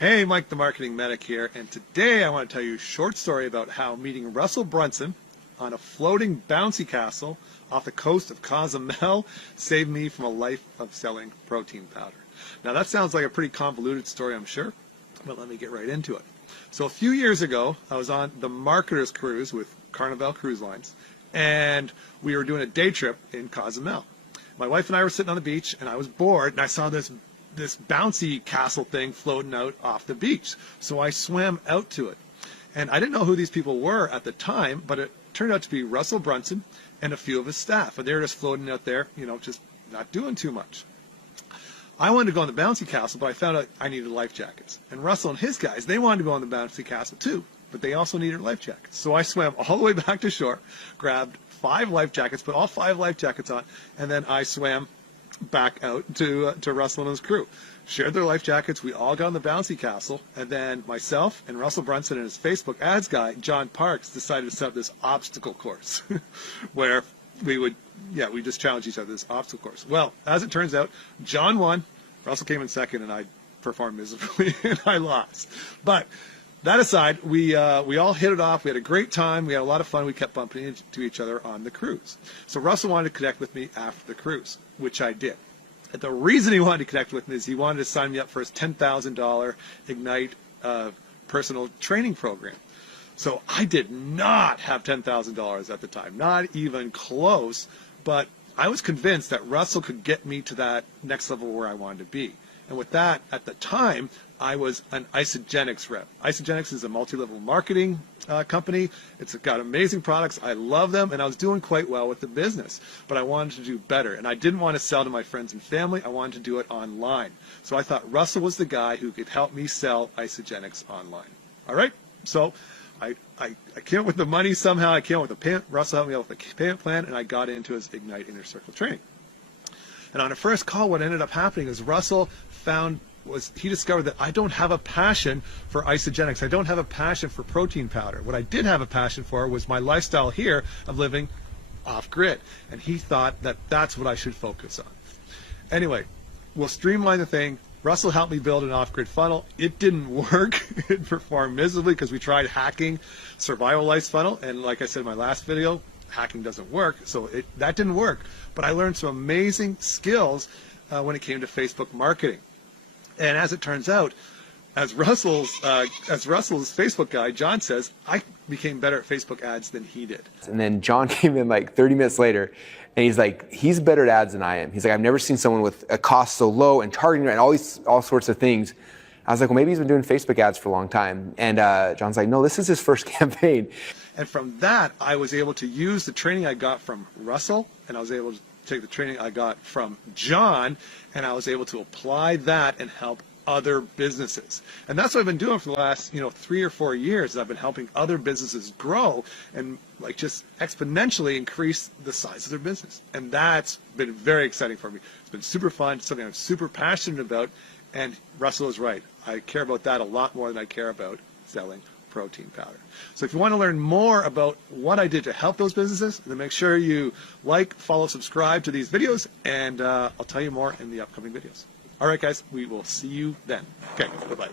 Hey, Mike the Marketing Medic here, and today I want to tell you a short story about how meeting Russell Brunson on a floating bouncy castle off the coast of Cozumel saved me from a life of selling protein powder. Now that sounds like a pretty convoluted story, I'm sure, but let me get right into it. So a few years ago, I was on the Marketer's Cruise with Carnival Cruise Lines, and we were doing a day trip in Cozumel. My wife and I were sitting on the beach, and I was bored, and I saw this bouncy castle thing floating out off the beach. So I swam out to it. And I didn't know who these people were at the time, but it turned out to be Russell Brunson and a few of his staff. And they were just floating out there, just not doing too much. I wanted to go on the bouncy castle, but I found out I needed life jackets. And Russell and his guys, they wanted to go on the bouncy castle too, but they also needed life jackets. So I swam all the way back to shore, grabbed 5 life jackets, put all 5 life jackets on, and then I swam back out to Russell and his crew. Shared their life jackets, we all got on the bouncy castle, and then myself and Russell Brunson and his Facebook ads guy, John Parks, decided to set up this obstacle course where we just challenge each other, this obstacle course. Well, as it turns out, John won, Russell came in second, and I performed miserably, and I lost. But that aside, we all hit it off. We had a great time. We had a lot of fun. We kept bumping into each other on the cruise. So Russell wanted to connect with me after the cruise, which I did. And the reason he wanted to connect with me is he wanted to sign me up for his $10,000 Ignite personal training program. So I did not have $10,000 at the time, not even close, but I was convinced that Russell could get me to that next level where I wanted to be. And with that, at the time, I was an Isagenix rep. Isagenix is a multi-level marketing company. It's got amazing products. I love them, and I was doing quite well with the business. But I wanted to do better, and I didn't want to sell to my friends and family. I wanted to do it online. So I thought Russell was the guy who could help me sell Isagenix online. All right? So I came up with the money somehow. I came up with a payment. Russell helped me out with a payment plan, and I got into his Ignite Inner Circle training. And on a first call, what ended up happening is Russell he discovered that I don't have a passion for Isagenix. I don't have a passion for protein powder. What I did have a passion for was my lifestyle here of living off-grid. And he thought that that's what I should focus on. Anyway, we'll streamline the thing. Russell helped me build an off-grid funnel. It didn't work. It performed miserably because we tried hacking Survival Life's funnel. And like I said in my last video, hacking doesn't work. So that didn't work. But I learned some amazing skills when it came to Facebook marketing. And as it turns out, as Russell's Facebook guy, John says, I became better at Facebook ads than he did. And then John came in like 30 minutes later, and he's like, he's better at ads than I am. He's like, I've never seen someone with a cost so low and targeting and all sorts of things. I was like, well, maybe he's been doing Facebook ads for a long time. And John's like, no, this is his first campaign. And from that, I was able to use the training I got from Russell, and I was able to take the training I got from John, and I was able to apply that and help other businesses. And that's what I've been doing for the last 3 or 4 years. I've been helping other businesses grow and just exponentially increase the size of their business. And that's been very exciting for me. It's been super fun. It's something I'm super passionate about. And Russell is right. I care about that a lot more than I care about selling protein powder. So if you want to learn more about what I did to help those businesses, then make sure you like, follow, subscribe to these videos, and I'll tell you more in the upcoming videos. All right, guys, we will see you then. Okay, bye-bye.